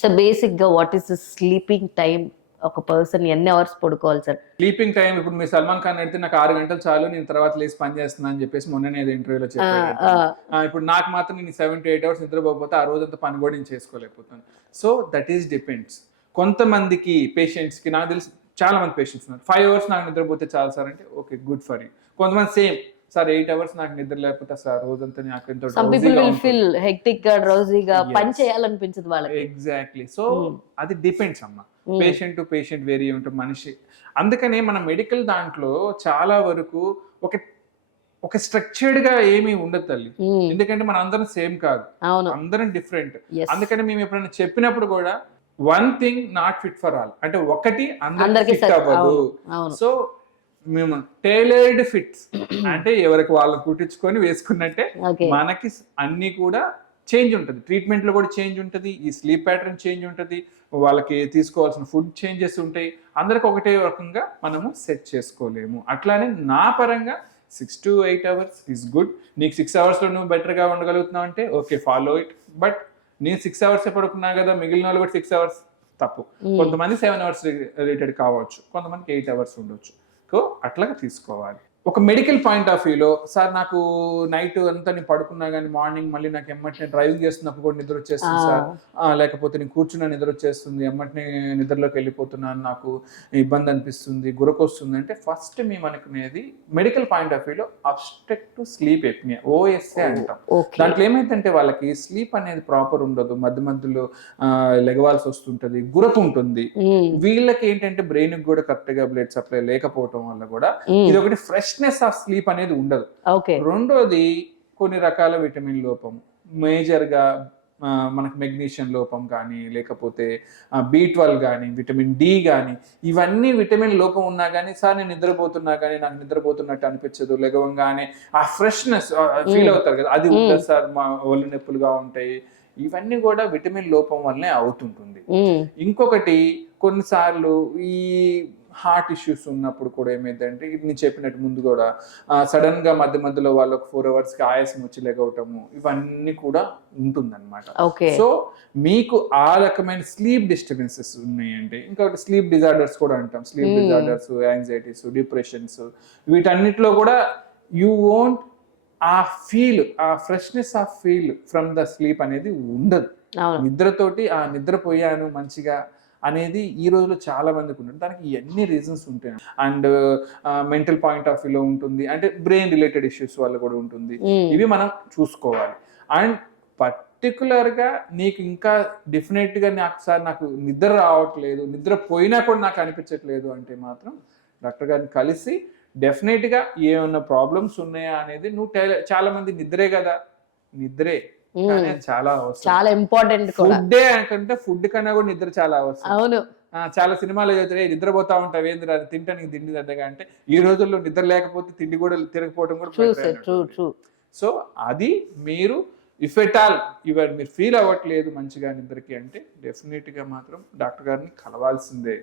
So basic గా what is the sleeping time? ఒక person ఎన్ని అవర్స్ పడుకోవాలి సార్? స్లీపింగ్ టైం ఇప్పుడు మీరు సల్మాన్ ఖాన్ అడిగితే నాకు 6 గంటలు చాలు, నేను తర్వాత లేసి పని చేస్తున్నా అని చెప్పేసి మొన్ననే ఏదో ఇంటర్వ్యూలో చెప్పాడు. ఇప్పుడు నాకు మాత్రం నేను 7 to 8 hours నిద్రపోతే ఆ రోజంతా పని కూడా నేను చేసుకోలేకపోతాను. So that is depends. కొంతమందికి పేషెంట్స్కి, నాకు తెలిసి చాలా మంది పేషెంట్స్ ఉన్నారు 5 hours నాకు నిద్రపోతే చాలు సార్ అంటే ఓకే, గుడ్ ఫర్ యూ. కొంతమంది సేమ్ సార్ 8 hours నాకు నిద్ర లేకపోతే సార్ రోజంతా నాకు ఎంతో హెక్టిక్ గా డ్రౌజీగా పని చేయాలనిపించదు వాళ్ళకి. ఎగ్జాక్ట్లీ. సో అది డిపెండ్స్ అమ్మా, పేషెంట్ టు పేషెంట్ వేరీ ఉంటుంది మనిషి. అందుకనే మన మెడికల్ దాంట్లో చాలా వరకు ఒక స్ట్రక్చర్డ్ గా ఏమీ ఉండదు తల్లి. ఎందుకంటే మన అందరం సేమ్ కాదు, అందరం డిఫరెంట్. అందుకని మేము ఎప్పుడైనా చెప్పినప్పుడు కూడా one thing not fit for all అంటే ఒకటి అందరికి ఫిట్ అవ్వదు. సో మేము టైలర్డ్ ఫిట్స్ అంటే ఎవరికి వాళ్ళు కుట్టించుకొని వేసుకున్నట్టే మనకి అన్ని కూడా చేంజ్ ఉంటుంది, ట్రీట్మెంట్ లో కూడా చేంజ్ ఉంటుంది, ఈ స్లీప్ ప్యాటర్న్ చేంజ్ ఉంటుంది, వాళ్ళకి తీసుకోవాల్సిన ఫుడ్ చేంజెస్ ఉంటాయి. అందరికి ఒకటే రకంగా మనము సెట్ చేసుకోలేము. అట్లానే నా పరంగా 6 to 8 hours ఈజ్ గుడ్. నీకు 6 hours లో నువ్వు బెటర్గా ఉండగలుగుతున్నావు అంటే ఓకే, ఫాలో ఇట్. బట్ నేను 6 hours పడుకున్నా కదా, మిగిలిన వాళ్ళు కూడా 6 hours తప్పు. కొంతమంది 7 hours రిలేటెడ్ కావచ్చు, కొంతమందికి 8 hours ఉండొచ్చు. సో అట్లాగా తీసుకోవాలి. ఒక మెడికల్ పాయింట్ ఆఫ్ వ్యూలో సార్ నాకు నైట్ అంతా నేను పడుకున్నా కానీ మార్నింగ్ మళ్ళీ నాకు ఎమ్మటినే డ్రైవింగ్ చేస్తున్నప్పుడు కూడా నిద్ర వచ్చేస్తుంది సార్, లేకపోతే నేను కూర్చున్నా నిద్ర వచ్చేస్తుంది, ఎమ్మటినే నిద్రలోకి వెళ్ళిపోతున్నాను, నాకు ఇబ్బంది అనిపిస్తుంది, గురకొస్తుంది అంటే ఫస్ట్ మేము అనుకునేది మెడికల్ పాయింట్ ఆఫ్ వ్యూలో అబ్స్ట్రక్టివ్ స్లీప్ ఎప్నియా, ఓఎస్ఏ అంటాం. దాంట్లో ఏమైందంటే వాళ్ళకి స్లీప్ అనేది ప్రాపర్ ఉండదు, మధ్య మధ్యలో లెగవాల్సి వస్తుంటది, గురకు ఉంటుంది. వీళ్ళకి ఏంటంటే బ్రెయిన్ కూడా కరెక్ట్ గా బ్లడ్ సప్లై లేకపోవడం వల్ల కూడా ఇది ఒకటి ఫ్రెష్నెస్ ఆఫ్ స్లీప్ అనేది ఉండదు. రెండోది కొన్ని రకాల విటమిన్ లోపం, మేజర్ గా మనకు మెగ్నీషియం లోపం కానీ, లేకపోతే B12 కానీ, విటమిన్ D కానీ, ఇవన్నీ విటమిన్ లోపం ఉన్నా కానీ సార్ నేను నిద్రపోతున్నా కానీ నాకు నిద్రపోతున్నట్టు అనిపించదు, లెగవంగానే ఆ ఫ్రెష్నెస్ ఫీల్ అవుతారు కదా, అది ఉంటుంది సార్, మా ఒళ్ళు నొప్పులుగా ఉంటాయి. ఇవన్నీ కూడా విటమిన్ లోపం వల్లనే అవుతుంటుంది. ఇంకొకటి కొన్నిసార్లు ఈ హార్ట్ ఇష్యూస్ ఉన్నప్పుడు కూడా ఏమైందంటే నేను చెప్పినట్టు ముందు కూడా సడన్ గా మధ్య మధ్యలో వాళ్ళకి 4 hours ఆయాసం వచ్చి లెగవటము, ఇవన్నీ కూడా ఉంటుందన్నమాట. సో మీకు ఆ రకమైన స్లీప్ డిస్టర్బెన్సెస్ ఉన్నాయండి. ఇంకొకటి స్లీప్ డిజార్డర్స్ కూడా అంటాం, స్లీప్ డిజార్డర్స్, యాంగ్జైటీస్, డిప్రెషన్స్, వీటన్నిటిలో కూడా యూ వోంట్ ఆ ఫీల్, ఆ freshness of feel from the sleep అనేది ఉండదు. నిద్రతోటి నిద్రపోయాను మంచిగా అనేది ఈ రోజులో చాలా మందికి ఉంటుంది. దానికి ఎన్ని రీజన్స్ ఉంటాయి. అండ్ మెంటల్ పాయింట్ ఆఫ్ వ్యూలో ఉంటుంది, అంటే బ్రెయిన్ రిలేటెడ్ ఇష్యూస్ వల్ల కూడా ఉంటుంది. ఇవి మనం చూసుకోవాలి. అండ్ పర్టికులర్గా నీకు ఇంకా డెఫినెట్గా నాకు నిద్ర రావట్లేదు, నిద్ర పోయినా కూడా నాకు అనిపించట్లేదు అంటే మాత్రం డాక్టర్ గారిని కలిసి డెఫినెట్గా ఏమన్నా ప్రాబ్లమ్స్ ఉన్నాయా అనేది నువ్వు చాలా మంది నిద్రే కదా, నిద్రే చాలా చాలా ఇంపార్టెంట్. ఫుడ్డే అనుకుంటే ఫుడ్ కన్నా కూడా నిద్ర చాలా అవసరం. అవును, చాలా సినిమాలు చదివే నిద్రపోతా ఉంటావు, ఏంద్ర తింటానికి తిండి దగ్గర అంటే ఈ రోజుల్లో నిద్ర లేకపోతే తిండి కూడా తిరగకపోవడం కూడా. సో అది మీరు ఇఫ్ ఎట్ ఆల్ మీరు ఫీల్ అవ్వట్లేదు మంచిగా నిద్రకి అంటే డెఫినెట్ గా మాత్రం డాక్టర్ గారిని కలవాల్సిందే.